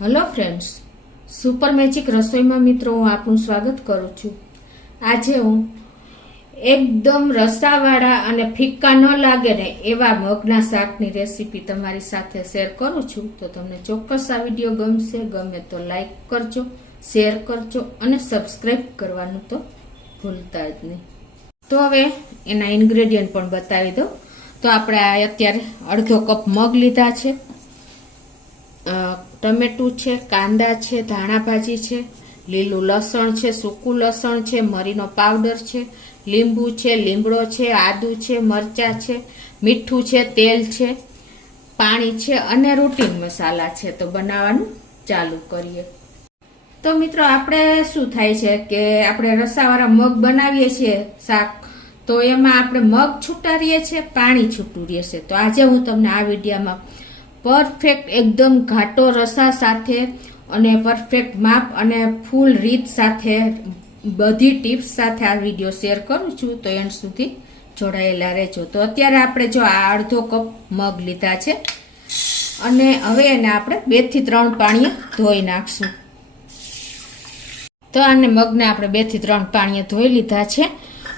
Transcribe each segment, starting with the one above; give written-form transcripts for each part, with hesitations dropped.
Hello friends, super magic રસોઈમાં મિત્રો હું આપનું સ્વાગત કરું છું। આજે હું એકદમ રસાવાળા અને ફિક્કા ન લાગે ને એવા મગના શાકની રેસીપી તમારી સાથે શેર કરું છું। તો તમને ચોક્કસ આ વિડીયો ગમશે, ગમે તો લાઈક કરજો, શેર કરજો અને સબસ્ક્રાઈબ કરવાનું તો ભૂલતા જ નહીં। તો હવે એના ઇન્ગ્રેડિયન્ટ પણ બતાવી દઉં। તો આપણે અત્યારે અડધો કપ મગ લીધા છે, ટમેટું છે, કાંદા છે, ધાણા ભાજી છે, લીલું લસણ છે, સૂકું લસણ છે, મરીનો પાવડર છે, લીંબુ છે, લીમડો છે, આદુ છે, મરચાં છે, મીઠું છે, તેલ છે, પાણી છે અને રૂટીન મસાલા છે। તો બનાવવાનું ચાલુ કરીએ। તો મિત્રો આપણે શું થાય છે કે આપણે રસાવાળા મગ બનાવીએ છીએ શાક, તો એમાં આપણે મગ છૂટા રહીએ છીએ, પાણી છૂટું રહે છે। તો આજે હું તમને આ વિડીયોમાં પરફેક્ટ એકદમ ઘાટો રસા સાથે અને પરફેક્ટ માપ અને ફૂલ રીત સાથે બધી ટિપ્સ સાથે આ વિડીયો શેર કરું છું। તો એન્ડ સુધી જોડાયેલા રહેજો। તો અત્યારે આપણે જો આ અડધો કપ મગ લીધા છે અને હવે એને આપણે 2 થી 3 પાણીએ ધોઈ નાખશું। તો આને મગને આપણે 2 થી 3 પાણીએ ધોઈ લીધા છે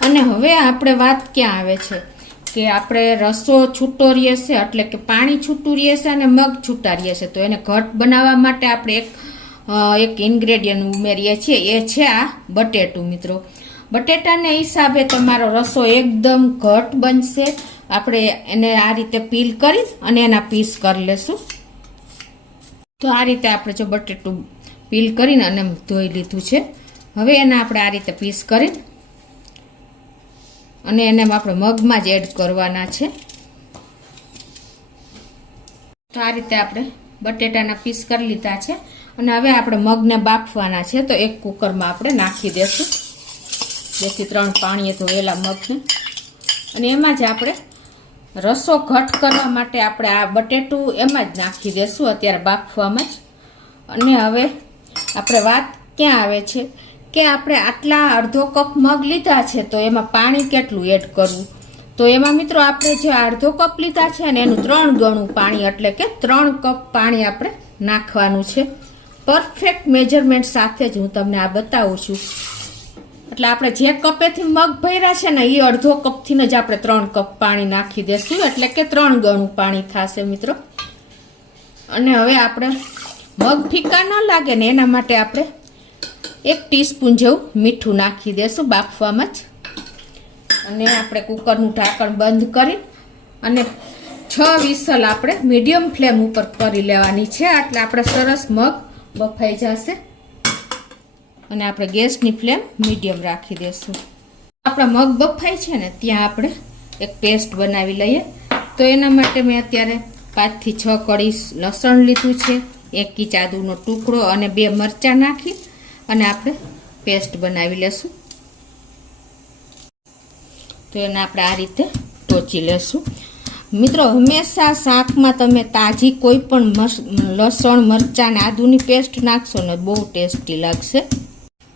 અને હવે આપણે વાત ક્યાં આવે છે કે આપણે રસો છૂટો રહેશે એટલે કે પાણી છૂટું રહેશે અને મગ છૂટા રહેશે। તો એને ઘટ બનાવવા માટે આપણે એક ઇન્ગ્રેડિયન્ટ ઉમેરીએ છીએ, એ છે આ બટેટું। મિત્રો, બટેટાને હિસાબે તમારો રસો એકદમ ઘટ બનશે। આપણે એને આ રીતે પીલ કરી અને એના પીસ કરી લેશું। તો આ રીતે આપણે જો બટેટું પીલ કરીને અને ધોઈ લીધું છે, હવે એને આપણે આ રીતે પીસ કરી અને એને આપણે મગમાં જ એડ કરવાના છે। તો આ રીતે આપણે બટેટાના પીસ કરી લીધા છે અને હવે આપણે મગને બાફવાના છે। તો એક કુકરમાં આપણે નાખી દેશું 2 થી 3 પાણીએ ધોયેલા મગને અને એમાં જ આપણે રસો ઘટ કરવા માટે આપણે આ બટેટું એમાં જ નાખી દેશું અત્યારે બાફવામાં જ। અને હવે આપણે વાત ક્યાં આવે છે કે આપણે આટલા અડધો કપ મગ લીધા છે, તો એમાં પાણી કેટલું એડ કરવું। તો એમાં મિત્રો આપણે જે અડધો કપ લીધા છે ને એનું 3 ગણું પાણી એટલે કે 3 કપ પાણી આપણે નાખવાનું છે। પરફેક્ટ મેજરમેન્ટ સાથે જ હું તમને આ બતાવું છું। એટલે આપણે જે કપેથી મગ ભર્યા છે ને એ અડધો કપથી જ આપણે 3 કપ પાણી નાખી દેશું, એટલે કે 3 ગણું પાણી થશે મિત્રો। અને હવે આપણે મગ ફીકા ન લાગે ને એના માટે આપણે 1 ટીસ્પૂન જેવું મીઠું નાખી દેશું બાફવામાં જ। અને આપણે કુકરનું ઢાંકણ બંધ કરી અને 6 વિસલ આપણે મીડિયમ ફ્લેમ ઉપર કરી લેવાની છે, એટલે આપણે સરસ મગ બફાઈ જશે। અને આપણે ગેસની ફ્લેમ મીડિયમ રાખી દેશું। આપણા મગ બફાઈ છે ને ત્યાં આપણે એક પેસ્ટ બનાવી લઈએ। તો એના માટે મેં અત્યારે 5 થી 6 કળી લસણ લીધું છે, 1 ઇંચ આદુનો ટુકડો અને 2 મરચાં નાખી અને આપણે પેસ્ટ બનાવી લેશું। તો એને આપણે આ રીતે ટોચી લેશું। મિત્રો, હંમેશા શાકમાં તમે તાજી કોઈ પણ લસણ, મરચાં ને આદુની પેસ્ટ નાખશો ને બહુ ટેસ્ટી લાગશે।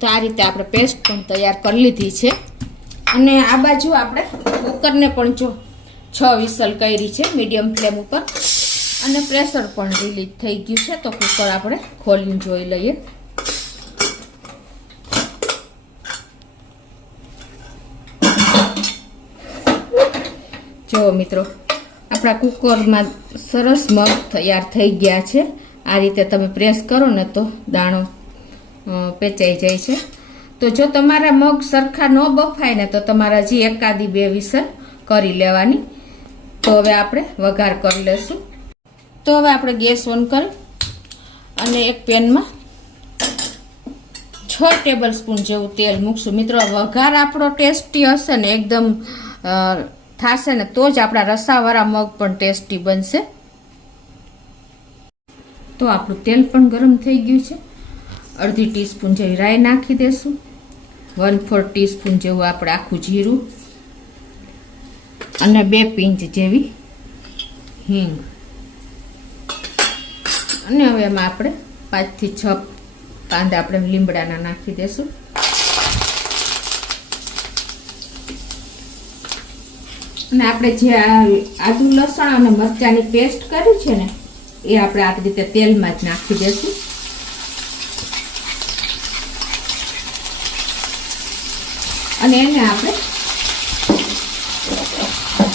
તો આ રીતે આપણે પેસ્ટ પણ તૈયાર કરી લીધી છે અને આ બાજુ આપણે કુકરને પણ જો 6 વિસલ કરી છે મીડિયમ ફ્લેમ ઉપર અને પ્રેશર પણ રિલીઝ થઈ ગયું છે। તો કુકર આપણે ખોલીને જોઈ લઈએ। જો મિત્રો, આપણા કુકરમાં સરસ મગ તૈયાર થઈ ગયા છે। આ રીતે તમે પ્રેસ કરો ને તો દાણો પેચાઈ જાય છે। તો જો તમારા મગ સરખા ન બફાય ને તો તમારા હજી 1 થી 2 વિસલ કરી લેવાની। તો હવે આપણે વઘાર કરી લેશું। તો હવે આપણે ગેસ ઓન કરી અને એક પેનમાં 6 ટેબલ સ્પૂન જેવું તેલ મૂકશું। મિત્રો, વઘાર આપણો ટેસ્ટી હશે ને એકદમ થશે ને તો જ આપણા રસાવાળા મગ પણ ટેસ્ટી બનશે। તો આપણું તેલ પણ ગરમ થઈ ગયું છે। અડધી ટીસ્પૂન જેવી રાઈ નાખી દેશું, 1/4 ટીસ્પૂન જેવું આપણે આખું જીરું અને 2 પિંચ જેવી હિંગ। અને હવે એમાં આપણે 5 થી 6 કાંદા આપણે લીમડાના નાખી દેશું। અને આપણે જે આદુ લસણ અને મરચાંની પેસ્ટ કરી છે ને એ આપણે આ રીતે તેલમાં જ નાખી દેશું। અને એને આપણે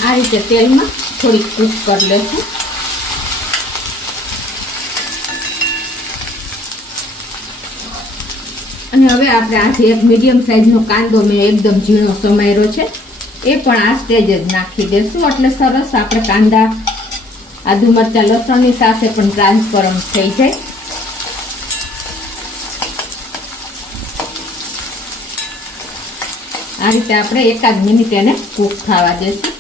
આ રીતે તેલમાં થોડીક કૂક કરી લઈશું. અને હવે આપણે આજે એક મીડિયમ સાઈઝનો કાંદો મેં એકદમ ઝીણો સમાર્યો છે, એ પણ આ સ્ટેજ જ નાખી દેશું. એટલે સરસ આપણે કાંદા, આદુ મરચાં, લસણની સાથે પણ ટ્રાન્સપરન્ટ થઈ જાય. આ રીતે આપણે એકાદ મિનિટ એને કૂક થવા દેશું.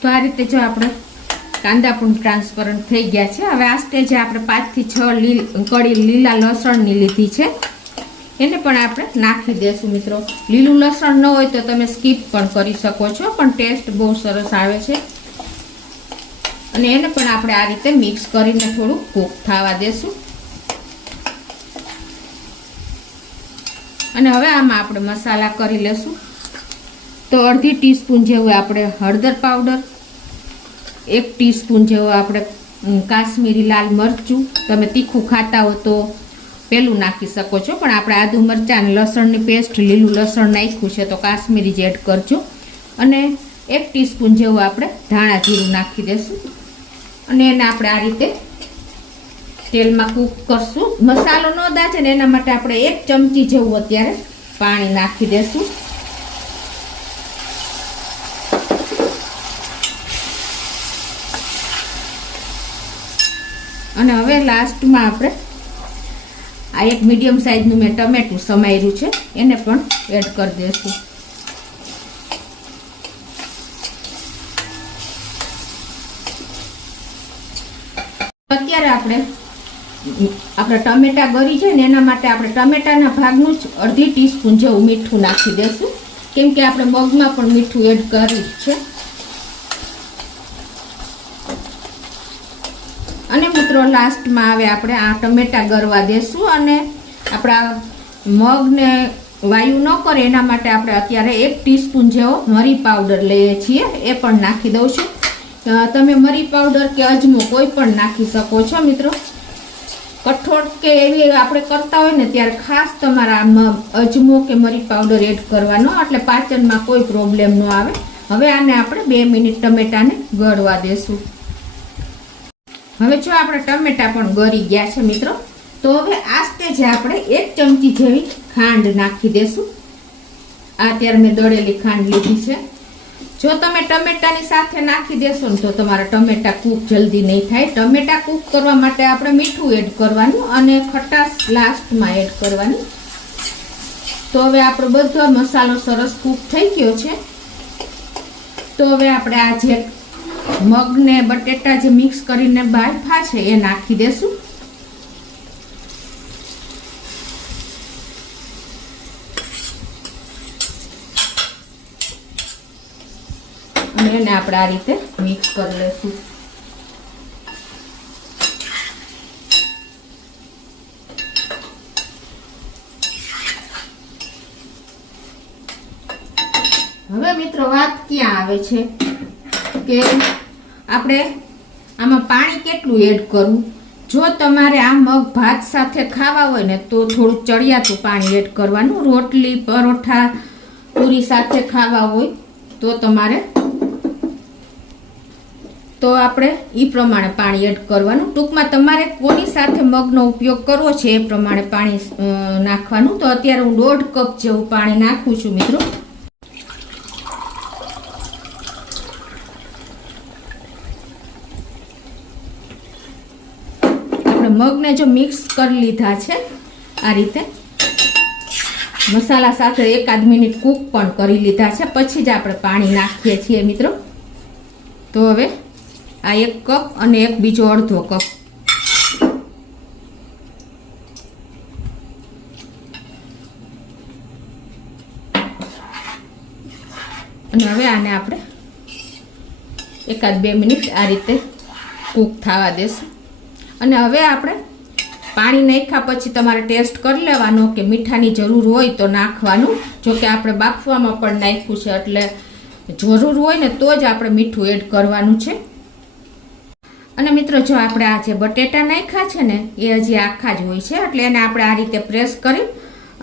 તો આ રીતે જો આપણે કાંદા પણ ટ્રાન્સપરન્ટ થઈ ગયા છે. હવે આ સ્ટેજે આપણે 5 થી 6 કળી લીલા લસણની લીધી છે, એને પણ આપણે નાખી દેશું. મિત્રો, લીલું લસણ ન હોય તો તમે સ્કીપ પણ કરી શકો છો, પણ ટેસ્ટ બહુ સરસ આવે છે. અને એને પણ આપણે આ રીતે મિક્સ કરીને થોડું કૂક થવા દેશું. અને હવે આમાં આપણે મસાલા કરી લેશું. તો અડધી ટીસ્પૂન જેવું આપણે હળદર પાવડર, 1 ટીસ્પૂન જેવું આપણે કાશ્મીરી લાલ મરચું, તમે તીખું ખાતા હો તો પેલું નાખી શકો છો, પણ આપણે આદુ મરચાં અને લસણની પેસ્ટ, લીલું લસણ નાખ્યું છે તો કાશ્મીરી જ એડ કરજો. અને 1 ટીસ્પૂન જેવું આપણે ધાણા જીરું નાખી દેશું. અને એને આપણે આ રીતે તેલમાં કૂક કરશું. મસાલો ન દાજે ને એના માટે આપણે 1 ચમચી જેવું અત્યારે પાણી નાખી દેશું. અને હવે લાસ્ટમાં આપણે આ એક મીડિયમ સાઈઝનું મેં ટમેટું સમાર્યું છે, એને પણ એડ કરી દઈશું. અત્યારે આપણે ટમેટા ગળી જાય ને એના માટે આપણે ટમેટાના ભાગનું જ અડધી ટીસ્પૂન જેવું મીઠું નાખી દેશું, કેમ કે આપણે મગમાં પણ મીઠું એડ કર્યું છે. અને મિત્રો લાસ્ટમાં આવે આપણે આ ટમેટા ગળવા દેશું. અને આપણા મગને વાયુ ન કરે એના માટે આપણે અત્યારે 1 ટીસ્પૂન જેવો મરી પાવડર લઈએ છીએ, એ પણ નાખી દઉં છું. તમે મરી પાવડર કે અજમો કોઈ પણ નાખી શકો છો. મિત્રો, કઠોળ કે એવી આપણે કરતા હોય ને ત્યારે ખાસ તમારા અજમો કે મરી પાવડર એડ કરવાનો, એટલે પાચનમાં કોઈ પ્રોબ્લેમ ન આવે. હવે આને આપણે 2 મિનિટ ટમેટાને ગળવા દેશું. હવે જો આપણે ટમેટા પણ ગળી ગયા છે મિત્રો, તો હવે આ સ્ટેજે આપણે 1 ચમચી જેવી ખાંડ નાખી દેશું. આ અત્યારે મેં દળેલી ખાંડ લીધી છે. જો તમે ટમેટાની સાથે નાખી દેશો ને તો તમારા ટમેટા કૂક જલ્દી નહીં થાય. ટમેટા કૂક કરવા માટે આપણે મીઠું એડ કરવાનું અને ખટાશ લાસ્ટમાં એડ કરવાની. તો હવે આપણો બધો મસાલો સરસ કૂક થઈ ગયો છે. તો હવે આપણે આ જે મગને બટેટા જે મિક્સ કરીને બાફા છે એ નાખી દેશું. અને એને આપણે આ રીતે મિક્સ કરી લેશું. હવે મિત્રો વાત ક્યાં આવે છે કે આપણે આમાં પાણી કેટલું એડ કરવું. જો તમારે આ મગ ભાત સાથે ખાવા હોય ને તો થોડું ચડિયાતું પાણી એડ કરવાનું. રોટલી, પરોઠા, પૂરી સાથે ખાવા હોય તો આપણે એ પ્રમાણે પાણી એડ કરવાનું. ટૂંકમાં તમારે કોની સાથે મગનો ઉપયોગ કરવો છે એ પ્રમાણે પાણી નાખવાનું. તો અત્યારે હું 1.5 કપ જેવું પાણી નાખું છું મિત્રો. મગને જો મિક્સ કરી લીધા છે આ રીતે મસાલા સાથે 1 મિનિટ કૂક પણ કરી લીધા છે, પછી જ આપણે પાણી નાખીએ છીએ મિત્રો. તો હવે આ 1 કપ અને એક બીજો અડધો કપ અને હવે આને આપણે 1-2 મિનિટ આ રીતે કૂક થવા દેશું. અને હવે આપણે પાણી નાખ્યા પછી તમારે ટેસ્ટ કરી લેવાનો કે મીઠાની જરૂર હોય તો નાખવાનું. જો કે આપણે બાફવામાં પણ નાખ્યું છે એટલે જરૂર હોય ને તો જ આપણે મીઠું એડ કરવાનું છે. અને મિત્રો જો આપણે આ જે બટેટા નાખ્યા છે ને એ હજી આખા જ હોય છે, એટલે એને આપણે આ રીતે પ્રેસ કરી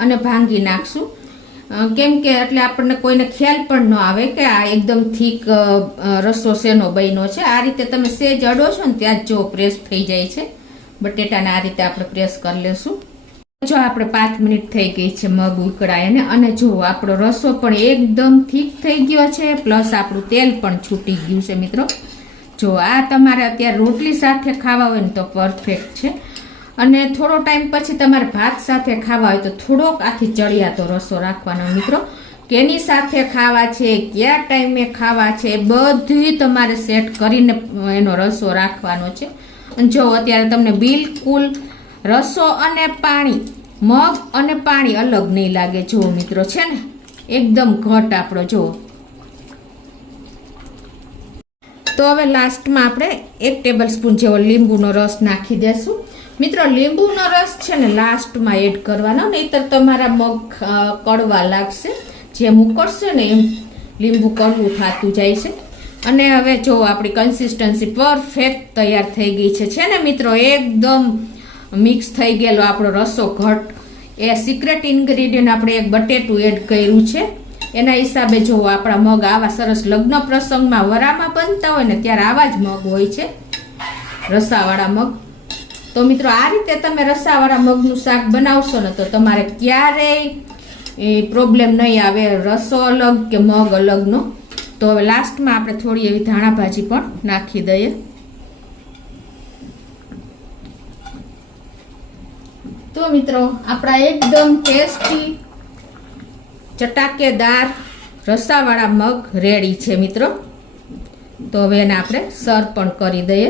અને ભાંગી નાખશું, કેમ કે એટલે આપણને કોઈને ખ્યાલ પણ ન આવે કે આ એકદમ થીક રસો શેનો બન્યો છે. આ રીતે તમે સેજ અડો છો ને ત્યાં જ જો પ્રેસ થઈ જાય છે. બટેટાને આ રીતે આપણે પ્રેસ કરી લેશું. જો આપણે 5 મિનિટ થઈ ગઈ છે મગ ઉકળાઈને, અને જો આપણો રસો પણ એકદમ થીક થઈ ગયો છે, પ્લસ આપણું તેલ પણ છૂટી ગયું છે મિત્રો. જો આ તમારે અત્યારે રોટલી સાથે ખાવા હોય ને તો પરફેક્ટ છે, અને થોડો ટાઈમ પછી તમારે ભાત સાથે ખાવા હોય તો થોડોક આથી ચડિયાતો રસો રાખવાનો મિત્રો. કેની સાથે ખાવા છે, કયા ટાઈમે ખાવા છે, એ બધું તમારે સેટ કરીને એનો રસો રાખવાનો છે. અને જો અત્યારે તમને બિલકુલ રસો અને પાણી, મગ અને પાણી અલગ નહીં લાગે. જુઓ મિત્રો, છે ને એકદમ ઘટ આપણો. જુઓ, તો હવે લાસ્ટમાં આપણે 1 ટેબલ સ્પૂન જેવો લીંબુનો રસ નાખી દેશું મિત્રો. લીંબુનો રસ છે ને લાસ્ટમાં એડ કરવાનો, નહીંતર તમારા મગ કડવા લાગશે. જેમ ઉકળશે ને એમ લીંબુ કડવું થતું જાય છે. અને હવે જો આપણી કન્સિસ્ટન્સી પરફેક્ટ તૈયાર થઈ ગઈ છે ને મિત્રો, એકદમ મિક્સ થઈ ગયેલો આપણો રસો ઘટ. એ સિક્રેટ ઇન્ગ્રેડિયન્ટ આપણે એક બટેટું એડ કર્યું છે, એના હિસાબે જો આપણા મગ આવા સરસ લગ્ન પ્રસંગમાં વરામાં બનતા હોય ને ત્યારે આવા જ મગ હોય છે, રસાવાળા મગ. તો મિત્રો આ રીતે તમે રસાવાળા મગનું શાક બનાવશો ને તો તમારે ક્યારેય પ્રોબ્લેમ નહીં આવે, રસો અલગ કે મગ અલગનો. તો હવે લાસ્ટમાં આપણે થોડી એવી ધાણા ભાજી પણ નાખી દઈએ. તો મિત્રો આપણા એકદમ ટેસ્ટી ચટાકેદાર રસાવાળા મગ રેડી છે મિત્રો. તો હવે એને આપણે સર્વ પણ કરી દઈએ.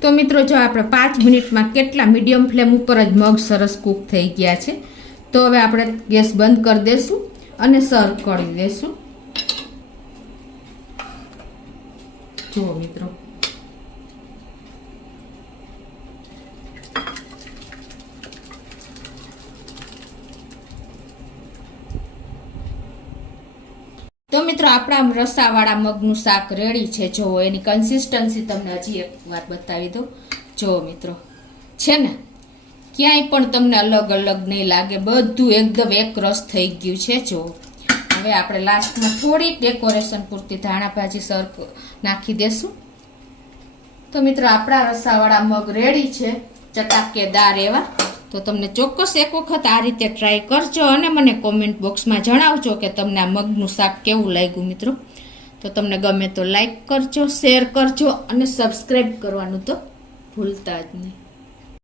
તો મિત્રો જો આપણે 5 મિનિટમાં કેટલા મીડિયમ ફ્લેમ ઉપર જ મગ સરસ કૂક થઈ ગયા છે. તો હવે આપણે ગેસ બંધ કરી દઈશું અને સર્વ કરી દઈશું. જુઓ મિત્રો, તો મિત્રો આપણા રસાવાળા મગનું શાક રેડી છે. જો એની કન્સિસ્ટન્સી તમને હજી એક વાર બતાવી દઉં. જો મિત્રો, છે ને ક્યાંય પણ તમને અલગ અલગ નહીં લાગે, બધું એકદમ એક રસ થઈ ગયું છે. જો હવે આપણે લાસ્ટમાં થોડીક ડેકોરેશન પૂરતી ધાણા ભાજી સર્વ નાખી દેશું. તો મિત્રો આપણા રસાવાળા મગ રેડી છે, ચટાકેદાર એવા. તો તમને ચોક્કસ એક વખત આ રીતે ટ્રાય કરજો અને મને કોમેન્ટ બોક્સમાં જણાવજો કે તમને આ મગનું શાક કેવું લાગ્યું મિત્રો. તો તમને ગમે તો લાઈક કરજો, શેર કરજો અને સબસ્ક્રાઈબ કરવાનું તો ભૂલતા જ નહીં.